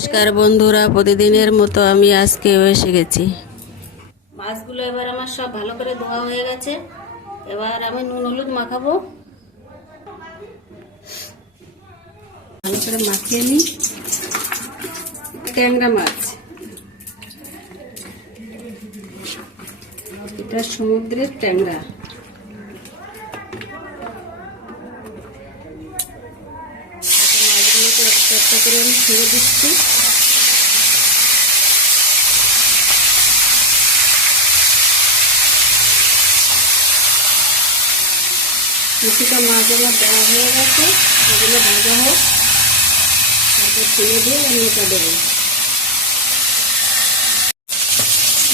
নমস্কার বন্ধুরা, প্রতিদিনের মতো আমি আজকেও এসে গেছি। মাছগুলো এবার আমার সব ভালো করে ধোয়া হয়ে গেছে। এবার আমি নুন হলুদ মাখাবো, ভালো করে মাখিয়ে নিই। ট্যাংরা মাছ, এটা সমুদ্রের ট্যাংরা। মাছগুলোকে একটা একটা করে আমি ছেড়ে দিচ্ছি। কিছুটা মাছ আমার দেওয়া হয়ে গেছে, এগুলো ভাজা হোক, তারপর তুলে দিয়ে অন্যটা দেবো।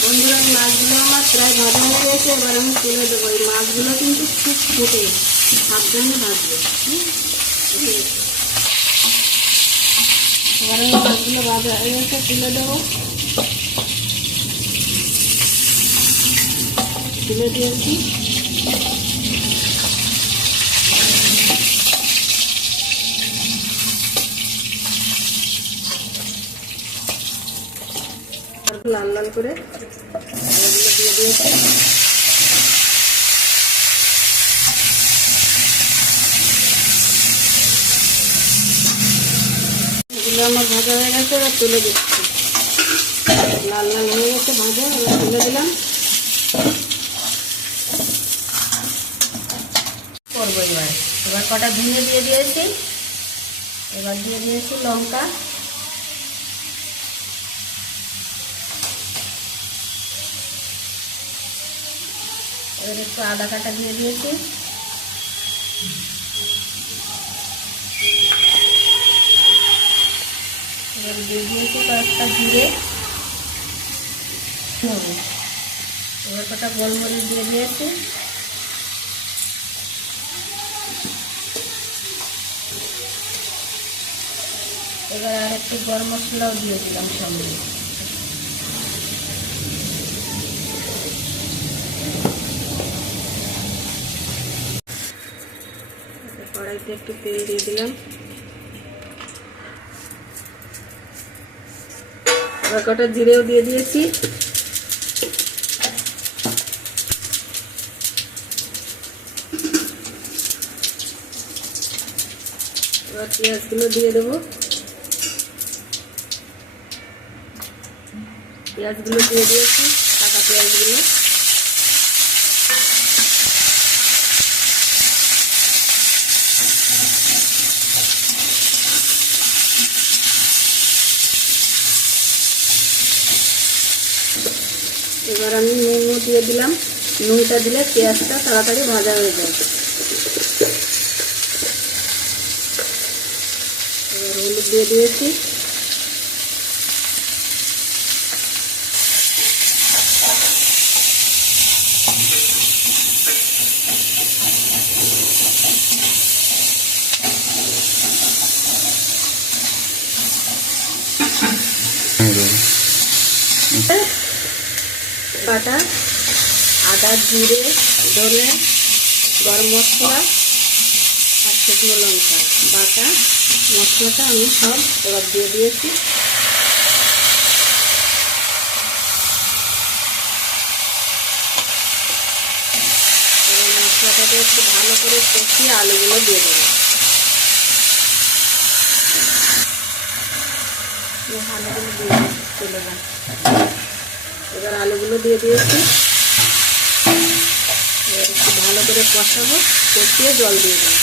বন্ধুরা, মাছগুলো আমার প্রায় ভাজা হয়ে গেছে, এবার আমি তুলে দেবো। এই মাছগুলো কিন্তু খুব ফুটে, সাবধানে ভাজবে। এবার আমি মাছগুলো ভাজা হয়ে গেছে, তুলে দেবো। তুলে দিয়েছি। লাল লাল করে এগুলো দিয়ে দিয়েছি। এগুলো আমার ভাজা হয়ে গেছে, এবার তুলে দিচ্ছি। লাল লাল হয়ে গেছে ভাজা, এবার তুলে দিলাম। করবো এবার কটা ধনে দিয়ে দিয়েছি। এবার দিয়ে দিয়েছি লঙ্কা, এবার একটু আদা কাটা দিয়ে দিয়েছি। এবার দিয়ে দিয়েছি কয়েকটা জিরে, এবার কটা গোলমরিচ দিয়ে দিয়েছি। এবার আর একটু গরম মশলাও দিয়ে দিলাম সঙ্গে। কড়াইতে একটু তেল দিয়ে দিলাম। এবার কটা জিরেও দিয়ে দিয়েছি। এবার পেঁয়াজগুলো দিয়ে দেবো। পেঁয়াজগুলো দিয়ে দিয়েছি, কাটা পেঁয়াজগুলো। এবার আমি নুন দিয়ে দিলাম। নুনটা দিলে পেঁয়াজটা তাড়াতাড়ি ভাজা হয়ে যায়। এবার হলুদ দিয়ে দিয়েছি। বাটা আদা, জিরে, ধনে, গরম মশলা আর শুকনো লঙ্কা বাটা মশলাটা আমি সব এবার দিয়ে দিয়েছি। এবার মশলাটাকে একটু ভালো করে কষিয়ে আলুগুলো দিয়ে দেবো। আলুগুলো দিয়ে চলে যান। এবার আলুগুলো দিয়ে দিয়েছি। এবার একটু ভালো করে কষাবো, কষিয়ে জল দিয়ে দেবো।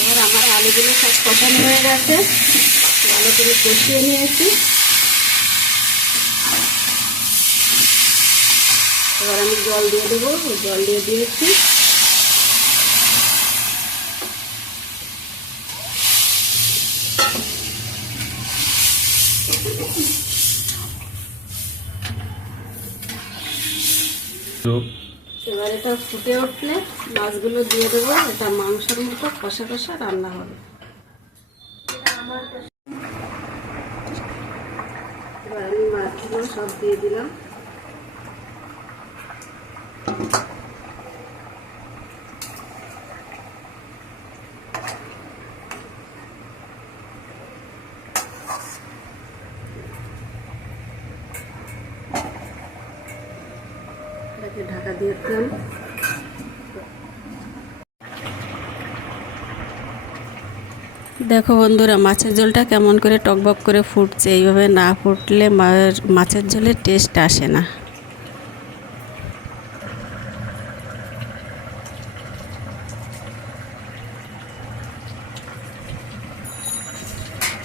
এবার আমার আলুগুলো সব কষানো হয়ে গেছে, ভালো করে কষিয়ে নিয়েছি। এবার আমি জল দিয়ে দেবো, জল দিয়ে দিয়েছি। এবার এটা ফুটে উঠলে মাছগুলো দিয়ে দেবো। এটা মাংসের মতো কষা কষা রান্না হবে। এবার আমি মাছগুলো সব দিয়ে দিলাম। ঢাকা দিয়ে দিলাম। দেখো বন্ধুরা, মাছের ঝোলটা কেমন করে টকবক করে ফুটছে। এইভাবে না ফুটলে মাছের ঝোলের টেস্ট আসে না।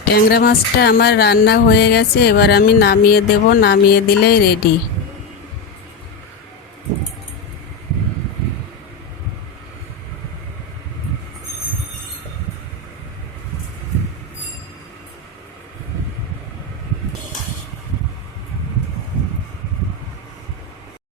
ট্যাংরা মাছটা আমার রান্না হয়ে গেছে, এবার আমি নামিয়ে দেব। নামিয়ে দিলেই রেডি।